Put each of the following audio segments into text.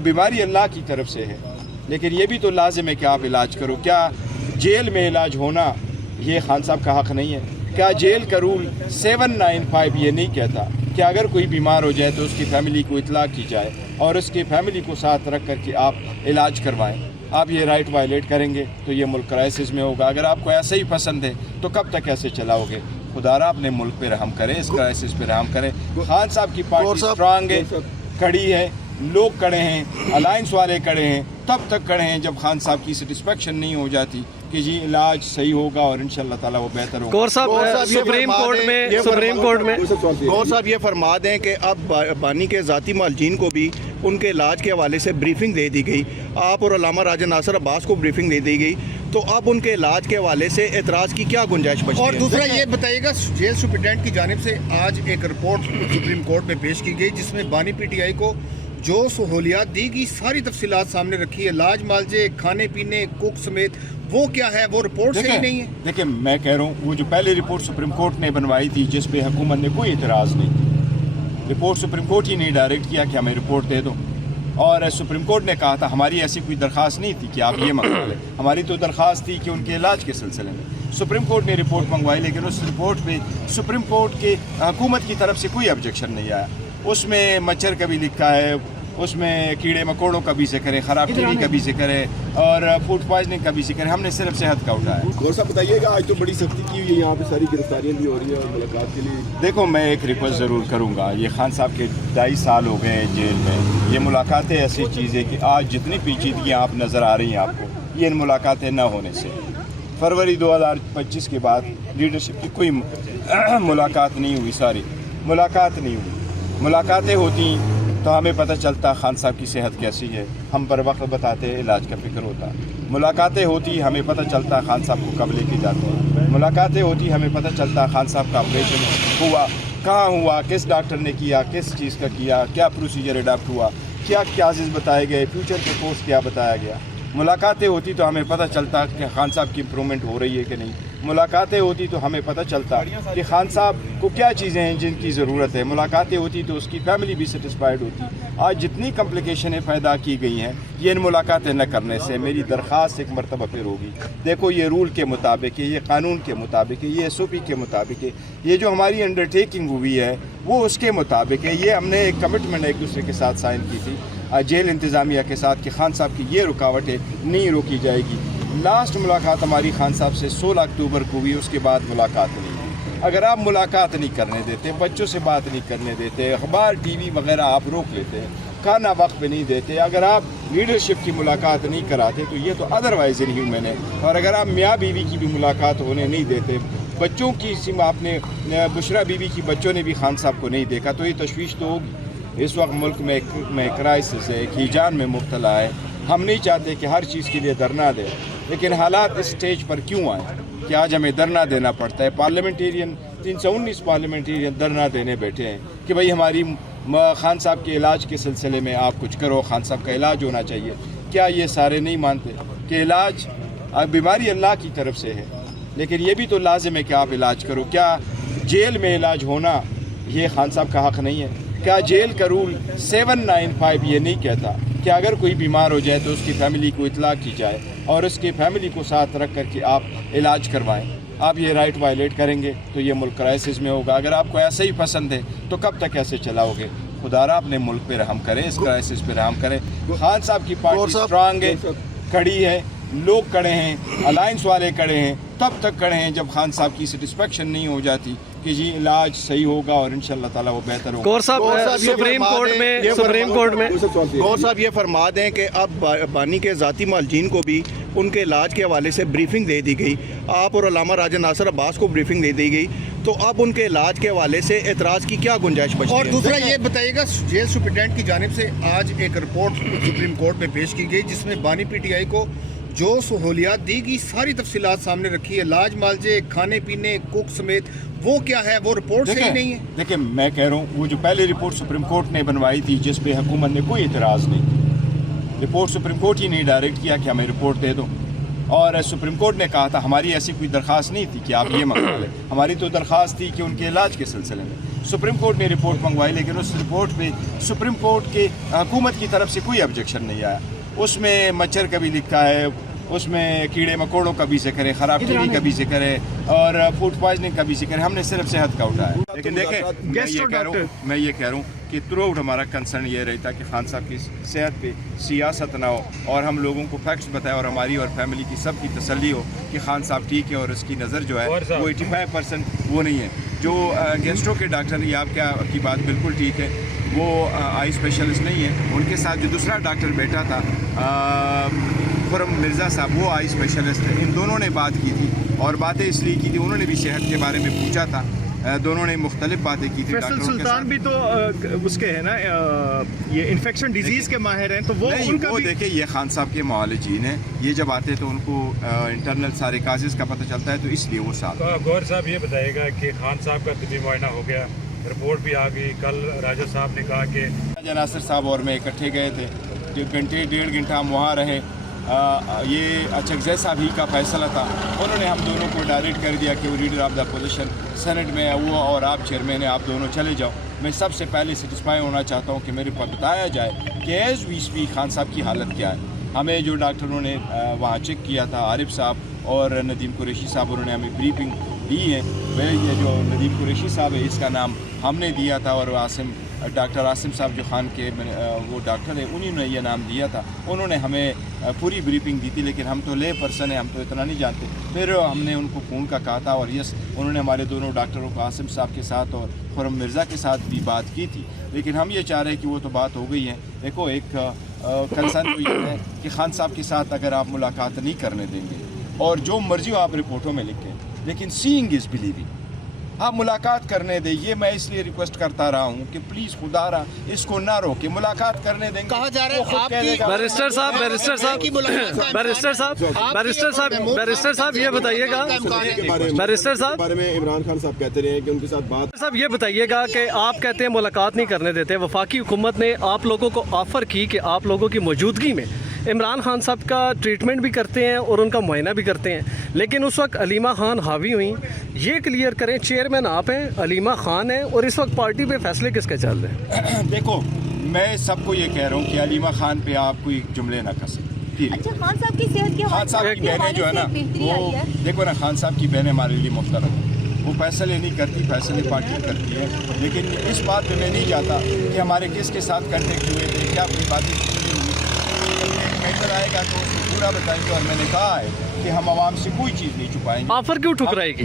बीमारी अल्लाह की तरफ से है, लेकिन ये भी तो लाजिम है कि आप इलाज करो। क्या जेल में इलाज होना ये खान साहब का हक़ नहीं है? क्या जेल का रूल 795 ये नहीं कहता कि अगर कोई बीमार हो जाए तो उसकी फैमिली को इतला की जाए और उसकी फैमिली को साथ रख कर के आप इलाज करवाएं? आप ये राइट वायलेट करेंगे तो ये मुल्क क्राइसिस में होगा। अगर आपको ऐसे ही पसंद है तो कब तक ऐसे चलाओगे? खुदारा अपने मुल्क पे रहम करे, इस क्राइसिस पे रहम करे। खान साहब की पार्टी स्ट्रांग है, कड़ी है, लोग खड़े हैं, अलायंस वाले खड़े हैं, तब तक खड़े हैं जब खान साहब की सेटिस्फेक्शन नहीं हो जाती कि जी इलाज सही होगा और इंशाल्लाह ताला वो बेहतर होगा। गौर साहब सुप्रीम कोर्ट में गौर साहब ये फरमा दें कि अब बानी के ज़ाती मालजीन को भी उनके इलाज के हवाले से ब्रीफिंग दे दी गई, आप और अल्लामा राजा नासिर अब्बास को ब्रीफिंग दे दी गई, तो अब उनके इलाज के हवाले से एतराज़ की क्या गुंजाइश बचती है? और दूसरा ये बताइएगा, जेल सुप्रिटेंडेंट की जानिब से आज एक रिपोर्ट सुप्रीम कोर्ट में पेश की गई जिसमें बानी पीटीआई को जो सहूलियात दी गई सारी तफसीलात सामने रखी है, इलाज मालजे, खाने पीने, कुक समेत, वो क्या है? वो रिपोर्ट सही नहीं है। देखिए मैं कह रहा हूँ, वो जो पहले रिपोर्ट सुप्रीम कोर्ट ने बनवाई थी जिस पे हुकूमत ने कोई इतराज़ नहीं की, रिपोर्ट सुप्रीम कोर्ट ही नहीं डायरेक्ट किया कि हमें रिपोर्ट दे दो, और सुप्रीम कोर्ट ने कहा था हमारी ऐसी कोई दरख्वास्त नहीं थी कि आप ये मंगवा लें, हमारी तो दरख्वास्त थी कि उनके इलाज के सिलसिले में सुप्रीम कोर्ट ने रिपोर्ट मंगवाई, लेकिन उस रिपोर्ट पे सुप्रीम कोर्ट के हुकूमत की तरफ से कोई ऑब्जेक्शन नहीं आया। उसमें मच्छर का भी लिखा है, उसमें कीड़े मकोड़ों का भी जिक्र है, ख़राब टीवी का भी जिक्र है और फूड पॉइजनिंग का भी जिक्र है। हमने सिर्फ सेहत का उठाया। गौर साहब बताइएगा, आज तो बड़ी सख्ती की हुई है, यहाँ पे सारी गिरफ्तारियाँ भी हो रही है मुलाकात के लिए। देखो मैं एक रिक्वेस्ट ज़रूर करूँगा, ये खान साहब के 2.5 साल हो गए जेल में, ये मुलाकातें ऐसी चीज़ है कि आज जितनी पेचीदगियाँ आप नज़र आ रही हैं आपको, ये इन मुलाकातें न होने से फरवरी 2025 के बाद लीडरशिप की कोई मुलाकात नहीं हुई, सारी मुलाकात नहीं हुई। मुलाकातें होती तो हमें पता चलता खान साहब की सेहत कैसी है, हम बर वक्त बताते इलाज का फिक्र होता। मुलाकातें होती हमें पता चलता खान साहब को कब लेके जाते हैं। मुलाकातें होती हमें पता चलता खान साहब का ऑपरेशन हुआ, कहाँ हुआ, किस डॉक्टर ने किया, किस चीज़ का किया, क्या प्रोसीजर अडाप्ट हुआ, क्या क्लासेस बताए गए, फ्यूचर के कोर्स क्या बताया गया। मुलाकातें होती तो हमें पता चलता कि खान साहब की इम्प्रूवमेंट हो रही है कि नहीं। मुलाकातें होती तो हमें पता चलता कि खान साहब को क्या चीज़ें हैं जिनकी ज़रूरत है। मुलाकातें होती तो उसकी फैमिली भी सेटिस्फाइड होती। आज जितनी कॉम्प्लिकेशनें पैदा की गई हैं ये इन मुलाकातें न करने से। मेरी दरख्वास्त एक मरतबा फिर होगी, देखो ये रूल के मुताबिक है, ये कानून के मुताबिक है, ये SOP के मुताबिक है, ये जो हमारी अंडरटेकिंग हुई है वो उसके मुताबिक है। ये हमने एक कमिटमेंट एक दूसरे के साथ साइन की थी जेल इंतज़ामिया के साथ कि खान साहब की ये रुकावटें नहीं रोकी जाएगी। लास्ट मुलाकात हमारी खान साहब से 16 अक्टूबर को हुई, उसके बाद मुलाकात नहीं हुई। अगर आप मुलाकात नहीं करने देते, बच्चों से बात नहीं करने देते, अखबार TV वगैरह आप रोक लेते हैं, खाना वक्त पे नहीं देते, अगर आप लीडरशिप की मुलाकात नहीं कराते तो ये तो अदरवाइज इन ह्यूमन है। और अगर आप मियाँ बीवी की भी मुलाकात होने नहीं देते, बच्चों की सीमा, आपने बुशरा बीवी की बच्चों ने भी खान साहब को नहीं देखा, तो ये तशवीश तो होगी। इस वक्त मुल्क में क्राइसिस है, एक हिजान में मुब्तला है। हम नहीं चाहते कि हर चीज़ के लिए धरना दें, लेकिन हालात इस स्टेज पर क्यों आए कि आज हमें धरना देना पड़ता है। पार्लियामेंटेरियन 319 पार्लियामेंटेरियन धरना देने बैठे हैं कि भाई हमारी खान साहब के इलाज के सिलसिले में आप कुछ करो, खान साहब का इलाज होना चाहिए। क्या ये सारे नहीं मानते कि इलाज बीमारी अल्लाह की तरफ से है, लेकिन ये भी तो लाजिम है कि आप इलाज करो। क्या जेल में इलाज होना ये खान साहब का हक़ नहीं है? क्या जेल का रूल 795 ये नहीं कहता कि अगर कोई बीमार हो जाए तो उसकी फैमिली को इतला की जाए और उसकी फैमिली को साथ रख कर के आप इलाज करवाएं? आप ये राइट वायलेट करेंगे तो ये मुल्क क्राइसिस में होगा। अगर आपको ऐसे ही पसंद है तो कब तक ऐसे चलाओगे? खुदारा अपने मुल्क पे रहम करे, इस क्राइसिस पे रहम करे। खान साहब की पार्टी स्ट्रांग है, कड़ी है, लोग खड़े हैं, अलायंस वाले खड़े हैं, तब तक खड़े हैं जब खान साहब की सेटिस्फेक्शन नहीं हो जाती कि जी इलाज सही होगा और इंशाल्लाह ताला वो बेहतर होगा। गौर साहब सुप्रीम कोर्ट में गौर साहब ये फरमा दें कि अब बानी के ज़ाती मालजीन को भी उनके इलाज के हवाले से ब्रीफिंग दे दी गई, आप और अल्लामा राजा नासिर अब्बास को ब्रीफिंग दे दी गई, तो अब उनके इलाज के हवाले से एतराज़ की क्या गुंजाइश बचती है? और दूसरा ये बताइएगा, जेल सुप्रिटेंडेंट की जानिब से आज एक रिपोर्ट सुप्रीम कोर्ट में पेश की गई जिसमें बानी पीटीआई को जो सहूलियात दी गई सारी तफसीलात सामने रखी है, इलाज मालजे, खाने पीने, कुक समेत, वो क्या है? वो रिपोर्ट सही नहीं है। देखिए मैं कह रहा हूँ, वो जो पहले रिपोर्ट सुप्रीम कोर्ट ने बनवाई थी जिस पे हुकूमत ने कोई इतराज़ नहीं की, रिपोर्ट सुप्रीम कोर्ट ही नहीं डायरेक्ट किया कि हमें रिपोर्ट दे दो, اور سپریم کورٹ نے کہا تھا ہماری ایسی کوئی درخواست نہیں تھی کہ آپ یہ منگوا لیں، ہماری تو درخواست تھی کہ ان کے علاج کے سلسلے میں سپریم کورٹ نے رپورٹ منگوائی، لیکن اس رپورٹ پہ سپریم کورٹ کے حکومت کی طرف سے کوئی آبجیکشن نہیں آیا۔ اس میں مچھر کا بھی لکھا ہے، اس میں کیڑے مکوڑوں کا بھی ذکر ہے، خراب ٹی وی کا بھی ذکر ہے اور فوڈ پوائزننگ کا بھی ذکر ہے۔ ہم نے صرف صحت کا اٹھایا، لیکن دیکھیں میں یہ کہہ رہا ہوں کہ تھرو آؤٹ ہمارا کنسرن یہ رہتا کہ خان صاحب کی صحت پہ سیاست نہ ہو اور ہم لوگوں کو فیکٹس بتائیں اور ہماری اور فیملی کی سب کی تسلی ہو کہ خان صاحب ٹھیک ہے اور اس کی نظر جو ہے وہ 85% وہ نہیں ہے۔ جو گیسٹرو کے ڈاکٹر یہ آپ کی بات بالکل ٹھیک ہے، وہ آئی اسپیشلسٹ نہیں ہے، ان کے ساتھ جو دوسرا ڈاکٹر بیٹھا تھا خرم مرزا صاحب، وہ آئی اسپیشلسٹ ہے۔ ان دونوں نے بات کی تھی اور باتیں اس لیے کی تھی، انہوں نے بھی صحت کے بارے میں پوچھا تھا، دونوں نے مختلف باتیں کی تھی۔ فیصل سلطان بھی تو اس کے ہے نا یہ انفیکشن ڈیزیز کے ماہر ہیں، تو وہ ان کا بھی دیکھیں یہ خان صاحب کے معالجین ہیں، یہ جب آتے تو ان کو انٹرنل سارے کازز کا پتہ چلتا ہے، تو اس لیے وہ ساتھ۔ گور صاحب یہ بتائے گا کہ خان صاحب کا طبی معائنہ ہو گیا، رپورٹ بھی آ گئی، کل راجہ صاحب نے کہا کہ ناصر صاحب اور میں اکٹھے گئے تھے، جو گھنٹے 1.5 گھنٹہ ہم وہاں رہے۔ یہ اچھا صاحب ہی کا فیصلہ تھا، انہوں نے ہم دونوں کو ڈائریکٹ کر دیا کہ وہ leader of the opposition senate میں ہے، وہ اور آپ چیئرمین ہیں، آپ دونوں چلے جاؤ۔ میں سب سے پہلے سیٹسفائی ہونا چاہتا ہوں کہ میرے کو بتایا جائے کہ ایز وی اسپیک خان صاحب کی حالت کیا ہے۔ ہمیں جو ڈاکٹروں نے وہاں چیک کیا تھا، عارف صاحب اور ندیم قریشی صاحب، انہوں نے ہمیں بریفنگ دی ہے۔ یہ جو ندیم قریشی صاحب ہے، اس کا نام ہم نے دیا تھا، اور ڈاکٹر عاصم صاحب جو خان کے وہ ڈاکٹر ہیں، انہوں نے یہ نام دیا تھا، انہوں نے ہمیں پوری بریفنگ دی تھی، لیکن ہم تو لے پرسن ہیں، ہم تو اتنا نہیں جانتے۔ پھر ہم نے ان کو فون کا کہا تھا، اور یس انہوں نے ہمارے دونوں ڈاکٹروں کو عاصم صاحب کے ساتھ اور خرم مرزا کے ساتھ بھی بات کی تھی، لیکن ہم یہ چاہ رہے ہیں کہ وہ تو بات ہو گئی ہے۔ دیکھو ایک کنسرن تو یہ ہے کہ خان صاحب کے ساتھ اگر آپ ملاقات نہیں کرنے دیں گے اور جو مرضی ہو آپ رپورٹوں میں لکھیں، لیکن سینگ از بلیونگ، آپ ملاقات کرنے دیں۔ یہ میں اس لیے ریکویسٹ کرتا رہا ہوں کہ پلیز خدا را اس کو نہ روکے، ملاقات کرنے دیں۔ کہا جا رہا ہے بیرسٹر صاحب یہ بتائیے گا، بیرسٹر صاحب بارے میں عمران خان صاحب کہتے رہے ہیں کہ ان کے ساتھ بات صاحب یہ بتائیے گا کہ آپ کہتے ہیں ملاقات نہیں کرنے دیتے، وفاقی حکومت نے آپ لوگوں کو آفر کی کہ آپ لوگوں کی موجودگی میں عمران خان صاحب کا ٹریٹمنٹ بھی کرتے ہیں اور ان کا معائنہ بھی کرتے ہیں، لیکن اس وقت علیمہ خان حاوی ہوئیں۔ یہ کلیئر کریں، چیئرمین آپ ہیں، علیمہ خان ہیں، اور اس وقت پارٹی پہ فیصلے کس کے چل رہے ہیں؟ دیکھو میں سب کو یہ کہہ رہا ہوں کہ علیمہ خان پہ آپ کوئی جملے نہ کسیں۔ اچھا خان صاحب کی صحت کے خان صاحب کی بہنیں جو ہے نا، وہ دیکھو نا، خان صاحب کی بہنیں ہمارے لیے محترم ہیں، وہ فیصلے نہیں کرتی، فیصلے پارٹی کرتی ہے، لیکن اس بات پہ میں نہیں چاہتا کہ ہمارے کس کے ساتھ کنٹیکٹ ہوئے تھے، کیا کوئی باتیں میٹر آئے گا تو اس کو پورا بتائیں گے، اور میں نے کہا ہے کہ ہم عوام سے کوئی چیز نہیں چھپائیں گے۔ آفر کیوں ٹھکرائے گی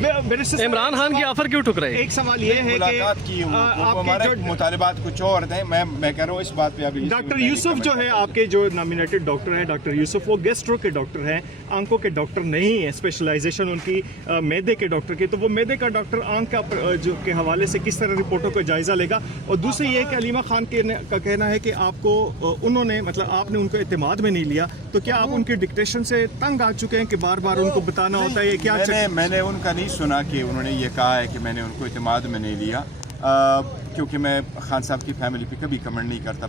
عمران خان کی آفر کیوں ٹھکرائے گی؟ ایک سوال یہ ہے کہ ملاقات کی ہمارے مطالبات کچھ اور ہیں، میں کہہ رہا ہوں اس بات پہ ابھی ڈاکٹر یوسف جو ہے آپ کے جو نامینیٹڈ ڈاکٹر ہیں، ڈاکٹر یوسف، وہ گیسٹرو کے ڈاکٹر ہیں، آنکھوں کے ڈاکٹر نہیں ہیں، اسپیشلائزیشن ان کی میدے کے ڈاکٹر کی، تو وہ میدے کا ڈاکٹر آنکھ کا جو کے حوالے سے کس طرح رپورٹوں کا جائزہ لے گا؟ اور دوسرے یہ کہ علیمہ خان کا کہنا ہے کہ آپ کو انہوں نے مطلب آپ نے ان کو اعتماد میں نہیں لیا، تو کیا آپ ان کی ڈکٹیشن سے تنگ آ چکے ہیں کہ بار بار ان کو بتانا ہوتا ہے کیا؟ میں نے ان کا نہیں سنا کہ انہوں نے یہ کہا ہے کہ میں نے ان کو اعتماد میں نہیں لیا، کیونکہ میں خان صاحب کی فیملی پہ کبھی کمنٹ نہیں کرتا،